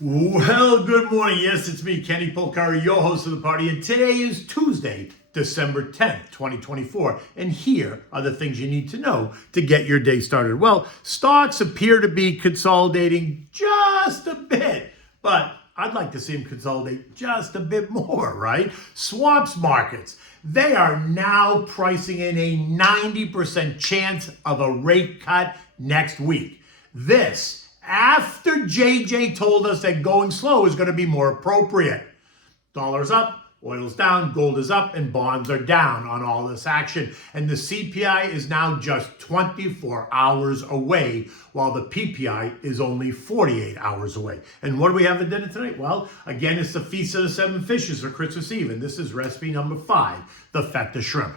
Well, good morning. Yes, it's me, Kenny Polcari, your host of the party, and today is Tuesday, December 10th, 2024, and here are the things you need to know to get your day started. Well, stocks appear to be consolidating just a bit, but I'd like to see them consolidate just a bit more, right? Swaps markets, they are now pricing in a 90% chance of a rate cut next week. This after JJ told us that going slow is going to be more appropriate. Dollar's up, oil's down, gold is up, and bonds are down on all this action. And the CPI is now just 24 hours away, while the PPI is only 48 hours away. And what do we have for dinner tonight? Well, again, it's the Feast of the Seven Fishes for Christmas Eve, and this is recipe number 5, the feta shrimp.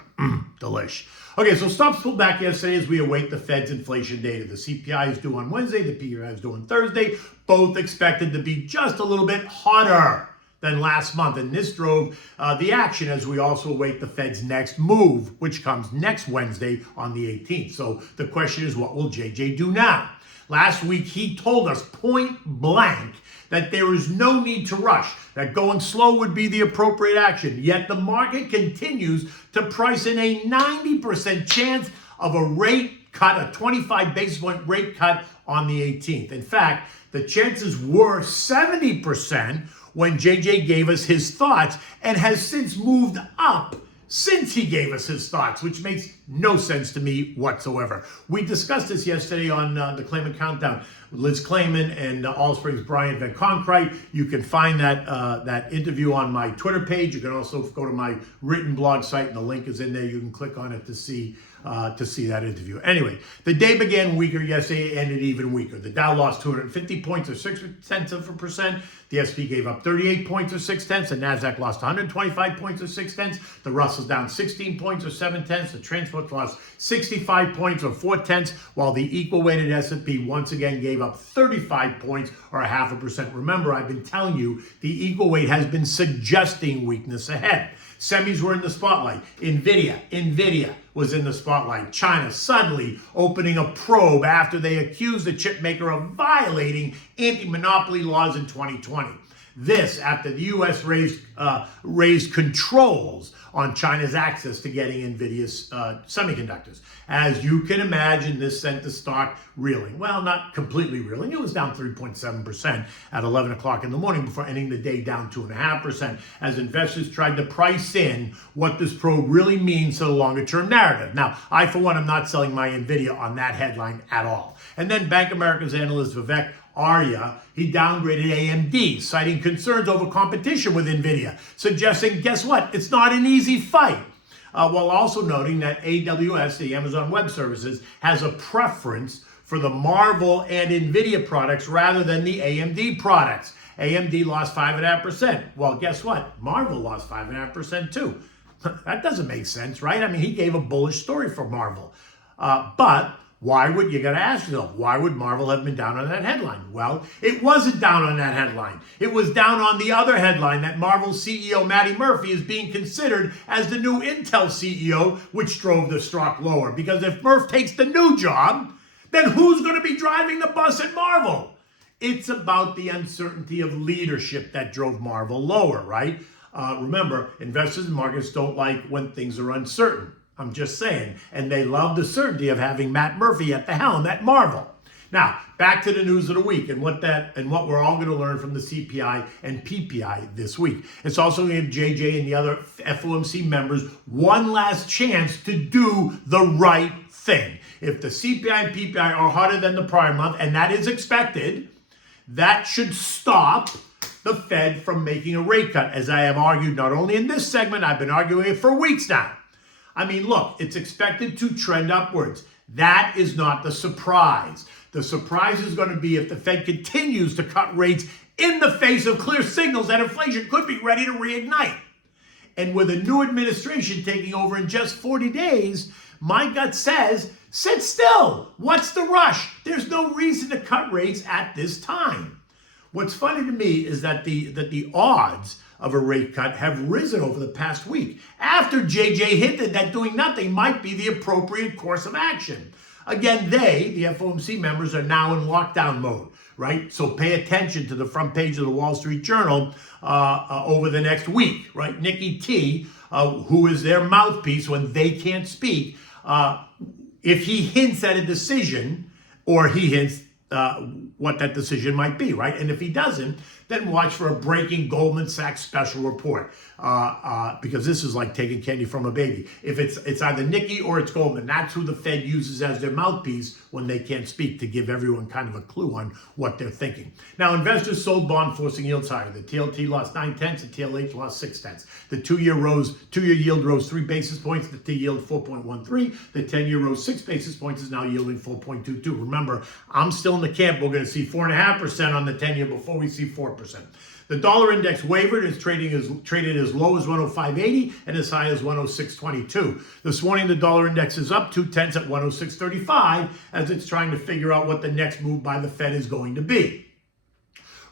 Delish. Okay, so stocks pulled back yesterday as we await the Fed's inflation data. The CPI is due on Wednesday, the PPI is due on Thursday, both expected to be just a little bit hotter than last month. And this drove the action as we also await the Fed's next move, which comes next Wednesday on the 18th. So the question is, what will JJ do now? Last week, he told us point blank that there is no need to rush, that going slow would be the appropriate action. Yet the market continues to price in a 90% chance of a rate cut, a 25 basis point rate cut on the 18th. In fact, the chances were 70% when JJ gave us his thoughts and has since moved up since he gave us his thoughts, which makes no sense to me whatsoever. We discussed this yesterday on the Clayman Countdown. Liz Clayman and All Springs Brian Van Conkrite. You can find that interview on my Twitter page. You can also go to my written blog site, and the link is in there. You can click on it to see that interview. Anyway, the day began weaker yesterday, ended even weaker. The Dow lost 250 points or 0.6%. The SP gave up 38 points or 0.6. The Nasdaq lost 125 points or 0.6. The Russell's down 16 points or 0.7. The transport lost 65 points or 0.4, while the equal-weighted S&P once again gave up 35 points or 0.5%. Remember, I've been telling you the equal weight has been suggesting weakness ahead. Semis were in the spotlight. Nvidia was in the spotlight. China suddenly opening a probe after they accused the chip maker of violating anti-monopoly laws in 2020. This after the U.S. raised controls on China's access to getting Nvidia's semiconductors. As you can imagine, this sent the stock reeling. Well, not completely reeling. It was down 3.7% at 11 o'clock in the morning before ending the day down 2.5% as investors tried to price in what this probe really means to the longer-term narrative. Now, I, for one, am not selling my Nvidia on that headline at all. And then Bank of America's analyst Vivek Arya, he downgraded AMD, citing concerns over competition with Nvidia, suggesting, guess what? It's not an easy fight. While also noting that AWS, the Amazon Web Services, has a preference for the Marvel and Nvidia products rather than the AMD products. AMD lost 5.5%. Well, guess what? Marvel lost 5.5% too. That doesn't make sense, right? I mean, he gave a bullish story for Marvel. But why would, you got to ask yourself, why would Marvel have been down on that headline? Well, it wasn't down on that headline. It was down on the other headline that Marvel's CEO, Matty Murphy, is being considered as the new Intel CEO, which drove the stock lower. Because if Murph takes the new job, then who's going to be driving the bus at Marvel? It's about the uncertainty of leadership that drove Marvel lower, right? Remember, investors and markets don't like when things are uncertain. I'm just saying. And they love the certainty of having Matt Murphy at the helm at Marvel. Now, back to the news of the week and what we're all going to learn from the CPI and PPI this week. It's also going to give JJ and the other FOMC members one last chance to do the right thing. If the CPI and PPI are harder than the prior month, and that is expected, that should stop the Fed from making a rate cut, as I have argued not only in this segment, I've been arguing it for weeks now. I mean, look, it's expected to trend upwards. That is not the surprise. The surprise is going to be if the Fed continues to cut rates in the face of clear signals that inflation could be ready to reignite. And with a new administration taking over in just 40 days, my gut says, sit still. What's the rush? There's no reason to cut rates at this time. What's funny to me is that the odds of a rate cut have risen over the past week after JJ hinted that doing nothing might be the appropriate course of action. Again, the FOMC members, are now in lockdown mode. right? So pay attention to the front page of the Wall Street Journal over the next week, right? Nikki T, who is their mouthpiece when they can't speak, if he hints at a decision, or he hints what that decision might be, right? And if he doesn't, then watch for a breaking Goldman Sachs special report, because this is like taking candy from a baby. If it's either Nikki or it's Goldman, that's who the Fed uses as their mouthpiece when they can't speak, to give everyone kind of a clue on what they're thinking. Now, investors sold bond forcing yields higher. The TLT lost 0.9, the TLH lost 0.6. The two-year yield rose 3 basis points. The T-yield 4.13. The 10-year rose 6 basis points, is now yielding 4.22. Remember, I'm still in the camp. We're going to see 4.5% on the 10-year before we see 4%. The dollar index wavered, is traded as low as 105.80 and as high as 106.22. This morning, the dollar index is up 0.2 at 106.35 as it's trying to figure out what the next move by the Fed is going to be.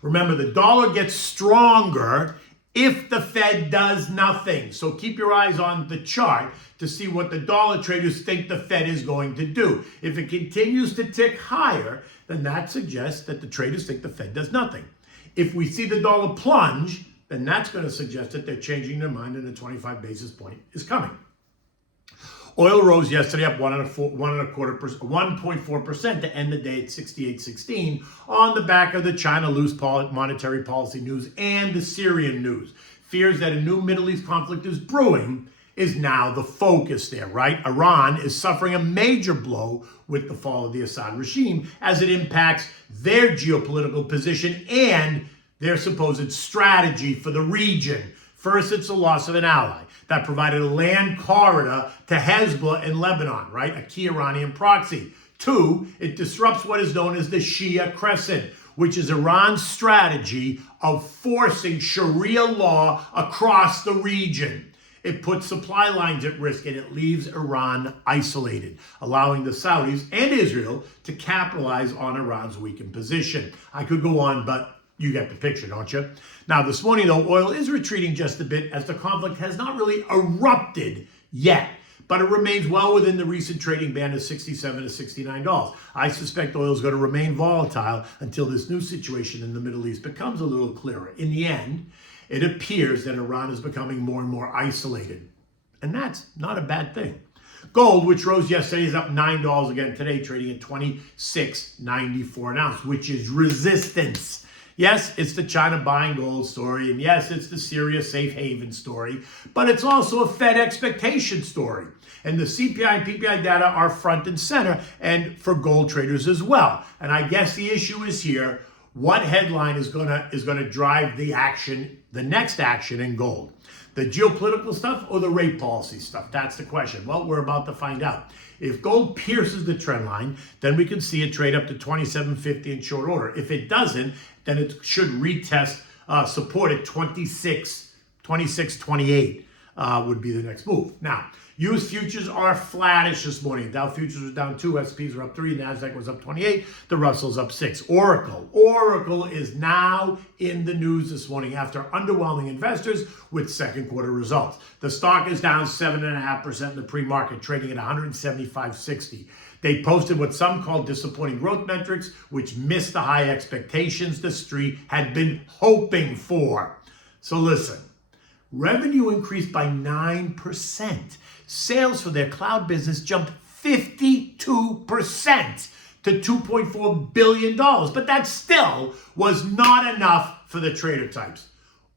Remember, the dollar gets stronger if the Fed does nothing. So keep your eyes on the chart to see what the dollar traders think the Fed is going to do. If it continues to tick higher, then that suggests that the traders think the Fed does nothing. If we see the dollar plunge, then that's going to suggest that they're changing their mind and a 25 basis point is coming. Oil rose yesterday up 1.4% to end the day at 68.16 on the back of the China loose monetary policy news and the Syrian news. Fears that a new Middle East conflict is brewing is now the focus there, right? Iran is suffering a major blow with the fall of the Assad regime as it impacts their geopolitical position and their supposed strategy for the region. First, it's the loss of an ally that provided a land corridor to Hezbollah in Lebanon, right? A key Iranian proxy. 2, it disrupts what is known as the Shia Crescent, which is Iran's strategy of forcing Sharia law across the region. It puts supply lines at risk and it leaves Iran isolated, allowing the Saudis and Israel to capitalize on Iran's weakened position. I could go on, but you get the picture, don't you? Now, this morning, though, oil is retreating just a bit as the conflict has not really erupted yet, but it remains well within the recent trading band of $67 to $69. I suspect oil is going to remain volatile until this new situation in the Middle East becomes a little clearer. In the end, it appears that Iran is becoming more and more isolated, and that's not a bad thing. Gold, which rose yesterday, is up $9 again today, trading at $26.94 an ounce, which is resistance. Yes, it's the China buying gold story, and yes, it's the Syria safe haven story, but it's also a Fed expectation story. And the CPI and PPI data are front and center, and for gold traders as well. And I guess the issue is here, what headline is gonna drive the action, the next action in gold? The geopolitical stuff or the rate policy stuff? That's the question. Well, we're about to find out. If gold pierces the trend line, then we can see it trade up to 27.50 in short order. If it doesn't, then it should retest support at 26.28 would be the next move. Now, U.S. futures are flattish this morning. Dow futures was down 2, S&Ps were up 3, NASDAQ was up 28, the Russell's up 6. Oracle is now in the news this morning after underwhelming investors with second quarter results. The stock is down 7.5% in the pre-market, trading at 175.60. They posted what some call disappointing growth metrics, which missed the high expectations the street had been hoping for. So listen, revenue increased by 9%. Sales for their cloud business jumped 52% to $2.4 billion. But that still was not enough for the trader types.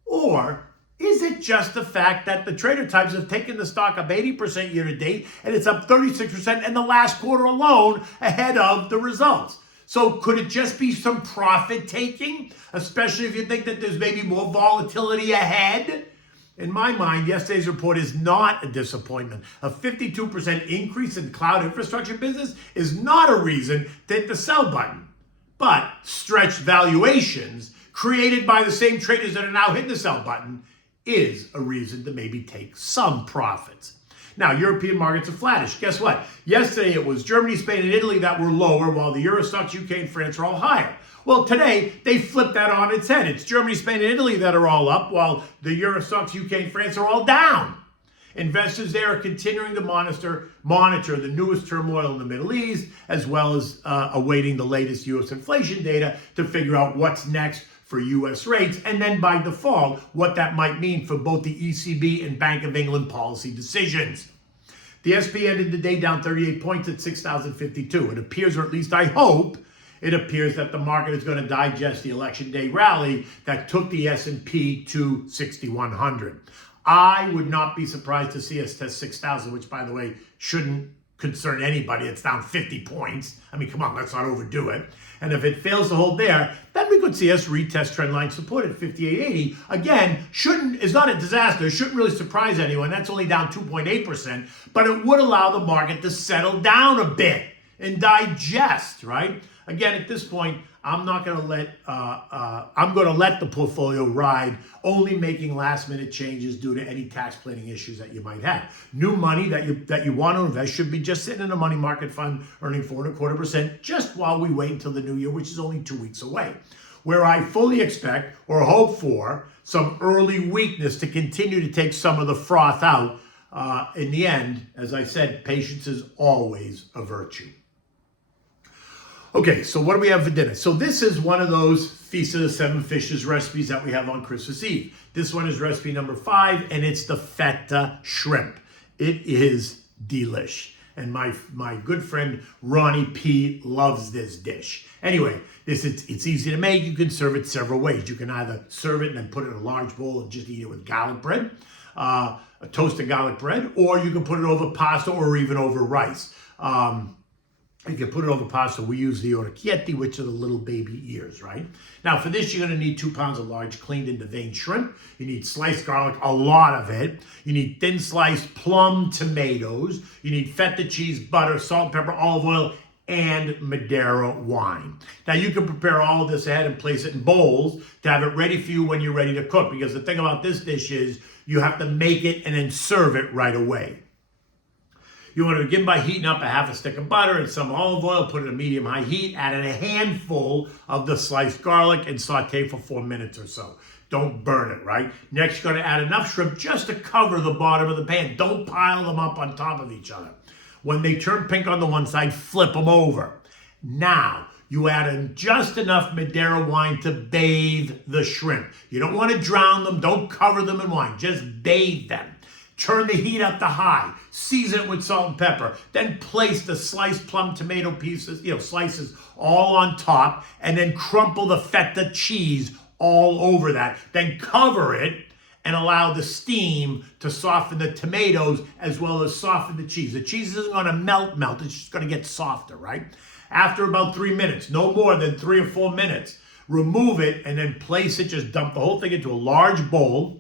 Or is it just the fact that the trader types have taken the stock up 80% year to date and it's up 36% in the last quarter alone ahead of the results? So could it just be some profit taking, especially if you think that there's maybe more volatility ahead? In my mind, yesterday's report is not a disappointment. A 52% increase in cloud infrastructure business is not a reason to hit the sell button. But stretched valuations created by the same traders that are now hitting the sell button is a reason to maybe take some profits. Now, European markets are flattish. Guess what? Yesterday it was Germany, Spain, and Italy that were lower, while the Euro stocks, UK, and France are all higher. Well, today, they flipped that on its head. It's Germany, Spain, and Italy that are all up, while the Euro stocks, UK, and France are all down. Investors there are continuing to monitor the newest turmoil in the Middle East, as well as awaiting the latest U.S. inflation data to figure out what's next for U.S. rates, and then by default, what that might mean for both the ECB and Bank of England policy decisions. The SP ended the day down 38 points at 6,052. It appears, or at least I hope, it appears that the market is going to digest the election day rally that took the S&P to 6,100. I would not be surprised to see us test 6,000, which, by the way, shouldn't concern anybody. It's down 50 points. I mean, come on, let's not overdo it. And if it fails to hold there, then we could see us retest trendline support at 58.80. Again, is not a disaster. It shouldn't really surprise anyone. That's only down 2.8%, but it would allow the market to settle down a bit and digest, right? Again, at this point, I'm not going to I'm going to let the portfolio ride, only making last-minute changes due to any tax planning issues that you might have. New money that you want to invest should be just sitting in a money market fund, earning 4.25%, just while we wait until the new year, which is only 2 weeks away. Where I fully expect or hope for some early weakness to continue to take some of the froth out. In the end, as I said, patience is always a virtue. Okay, so what do we have for dinner? So this is one of those Feast of the Seven Fishes recipes that we have on Christmas Eve. This one is recipe number 5, and it's the feta shrimp. It is delish. And my good friend Ronnie P loves this dish. Anyway, it's easy to make. You can serve it several ways. You can either serve it and then put it in a large bowl and just eat it with garlic bread, a toasted garlic bread, or you can put it over pasta or even over rice. You can put it over pasta. We use the orecchietti, which are the little baby ears, right? Now, for this, you're going to need 2 pounds of large, cleaned and deveined shrimp. You need sliced garlic, a lot of it. You need thin sliced plum tomatoes. You need feta cheese, butter, salt, pepper, olive oil, and Madeira wine. Now, you can prepare all of this ahead and place it in bowls to have it ready for you when you're ready to cook, because the thing about this dish is you have to make it and then serve it right away. You want to begin by heating up a half a stick of butter and some olive oil, put it at medium-high heat, add in a handful of the sliced garlic and saute for 4 minutes or so. Don't burn it, right? Next, you're going to add enough shrimp just to cover the bottom of the pan. Don't pile them up on top of each other. When they turn pink on the one side, flip them over. Now, you add in just enough Madeira wine to bathe the shrimp. You don't want to drown them. Don't cover them in wine. Just bathe them. Turn the heat up to high. Season it with salt and pepper. Then place the sliced plum tomato pieces, slices all on top, and then crumple the feta cheese all over that. Then cover it and allow the steam to soften the tomatoes as well as soften the cheese. The cheese isn't going to melt. It's just going to get softer, right? After about 3 minutes, no more than 3 or 4 minutes, remove it and then place it. Just dump the whole thing into a large bowl.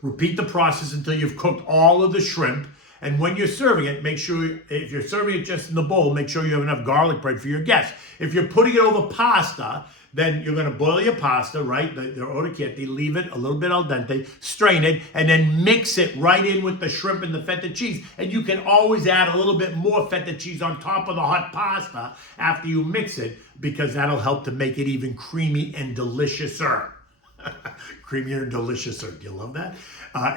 Repeat the process until you've cooked all of the shrimp. And when you're serving it, make sure, if you're serving it just in the bowl, make sure you have enough garlic bread for your guests. If you're putting it over pasta, then you're going to boil your pasta, right? The orecchietti, leave it a little bit al dente, strain it, and then mix it right in with the shrimp and the feta cheese. And you can always add a little bit more feta cheese on top of the hot pasta after you mix it, because that'll help to make it even creamy and deliciouser. Creamier and deliciouser. Do you love that?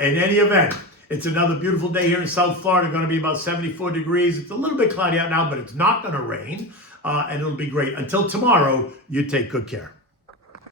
In any event, it's another beautiful day here in South Florida. Going to be about 74 degrees. It's a little bit cloudy out now, but it's not going to rain. And it'll be great. Until tomorrow, you take good care.